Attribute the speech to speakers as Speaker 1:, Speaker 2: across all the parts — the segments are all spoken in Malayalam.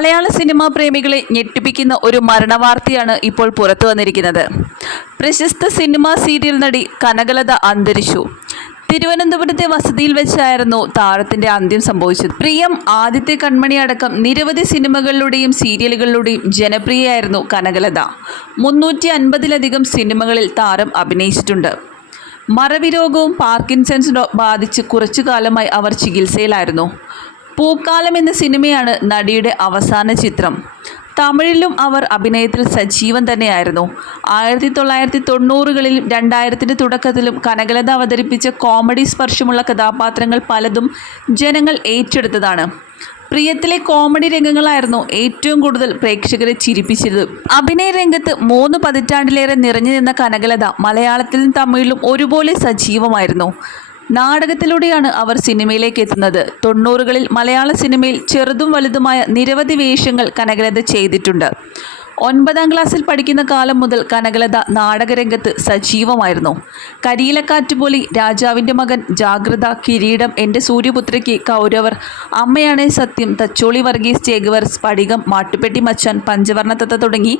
Speaker 1: മലയാള സിനിമാ പ്രേമികളെ ഞെട്ടിപ്പിക്കുന്ന ഒരു മരണവാർത്തയാണ് ഇപ്പോൾ പുറത്തു വന്നിരിക്കുന്നത്. പ്രശസ്ത സിനിമാ സീരിയൽ നടി കനകലത അന്തരിച്ചു. തിരുവനന്തപുരത്തെ വസതിയിൽ വെച്ചായിരുന്നു താരത്തിന്റെ അന്ത്യം സംഭവിച്ചത്. പ്രിയം ആദിത്യ കൺമണി അടക്കം നിരവധി സിനിമകളിലൂടെയും സീരിയലുകളിലൂടെയും ജനപ്രിയയായിരുന്നു കനകലത. മുന്നൂറ്റി അൻപതിലധികം സിനിമകളിൽ താരം അഭിനയിച്ചിട്ടുണ്ട്. മറവിരോഗവും പാർക്കിൻസൺസ് രോ- ബാധിച്ച് കുറച്ചു കാലമായി അവർ ചികിത്സയിലായിരുന്നു. പൂക്കാലം എന്ന സിനിമയാണ് നടിയുടെ അവസാന ചിത്രം. തമിഴിലും അവർ അഭിനയത്തിൽ സജീവൻ തന്നെയായിരുന്നു. ആയിരത്തി തൊള്ളായിരത്തി തൊണ്ണൂറുകളിലും രണ്ടായിരത്തിന്റെ തുടക്കത്തിലും കനകലത അവതരിപ്പിച്ച കോമഡി സ്പർശമുള്ള കഥാപാത്രങ്ങൾ പലതും ജനങ്ങൾ ഏറ്റെടുത്തതാണ്. പ്രിയത്തിലെ കോമഡി രംഗങ്ങളായിരുന്നു ഏറ്റവും കൂടുതൽ പ്രേക്ഷകരെ ചിരിപ്പിച്ചത്. അഭിനയ രംഗത്ത് മൂന്ന് പതിറ്റാണ്ടിലേറെ നിറഞ്ഞു നിന്ന കനകലത മലയാളത്തിലും തമിഴിലും ഒരുപോലെ സജീവമായിരുന്നു. നാടകത്തിലൂടെയാണ് അവർ സിനിമയിലേക്ക് എത്തുന്നത്. തൊണ്ണൂറുകളിൽ മലയാള സിനിമയിൽ ചെറുതും വലുതുമായ നിരവധി വേഷങ്ങൾ കനകലത ചെയ്തിട്ടുണ്ട്. ഒൻപതാം ക്ലാസ്സിൽ പഠിക്കുന്ന കാലം മുതൽ കനകലത നാടകരംഗത്ത് സജീവമായിരുന്നു. കരിയിലക്കാറ്റ് പോലെ രാജാവിന്റെ മകൻ ജാഗ്രത കിരീടം എന്റെ സൂര്യപുത്രയ്ക്ക് കൗരവർ അമ്മയാണെ സത്യം തച്ചോളി വർഗീസ് ചേകുവർ സ്ഫടികം മാട്ടുപെട്ടി മച്ചാൻ പഞ്ചവർണത്തത്ത തുടങ്ങി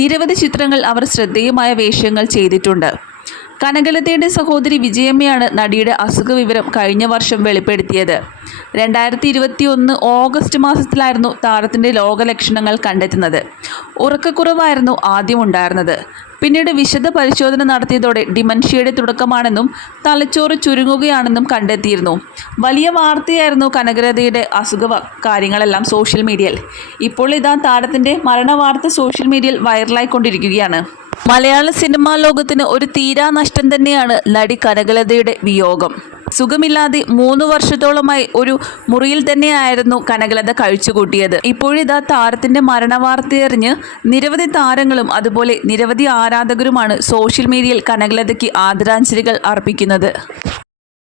Speaker 1: നിരവധി ചിത്രങ്ങൾ അവർ ശ്രദ്ധേയമായ വേഷങ്ങൾ ചെയ്തിട്ടുണ്ട്. കനകലതയുടെ സഹോദരി വിജയമ്മയാണ് നടിയുടെ അസുഖ വിവരം കഴിഞ്ഞ വർഷം വെളിപ്പെടുത്തിയത്. രണ്ടായിരത്തി ഇരുപത്തി ഒന്ന് ഓഗസ്റ്റ് മാസത്തിലായിരുന്നു താരത്തിന്റെ രോഗലക്ഷണങ്ങൾ കണ്ടെത്തുന്നത്. ഉറക്കക്കുറവായിരുന്നു ആദ്യം ഉണ്ടായിരുന്നത്. പിന്നീട് വിശദ പരിശോധന നടത്തിയതോടെ ഡിമൻഷ്യയുടെ തുടക്കമാണെന്നും തലച്ചോറ് ചുരുങ്ങുകയാണെന്നും കണ്ടെത്തിയിരുന്നു. വലിയ വാർത്തയായിരുന്നു കനകരതയുടെ അസുഖ കാര്യങ്ങളെല്ലാം സോഷ്യൽ മീഡിയയിൽ. ഇപ്പോൾ ഇതാ താരത്തിന്റെ മരണവാർത്ത സോഷ്യൽ മീഡിയയിൽ വൈറലായിക്കൊണ്ടിരിക്കുകയാണ്. മലയാള സിനിമാ ലോകത്തിന് ഒരു തീരാ നഷ്ടം തന്നെയാണ് നടി കനകലതയുടെ വിയോഗം. സുഖമില്ലാതെ മൂന്ന് വർഷത്തോളമായി ഒരു മുറിയിൽ തന്നെയായിരുന്നു കനകലത കഴിച്ചുകൂട്ടിയത്. ഇപ്പോഴിതാ താരത്തിന്റെ മരണവാർത്തയറിഞ്ഞ് നിരവധി താരങ്ങളും അതുപോലെ നിരവധി ആരാധകരുമാണ് സോഷ്യൽ മീഡിയയിൽ കനകലതയ്ക്ക് ആദരാഞ്ജലികൾ അർപ്പിക്കുന്നത്.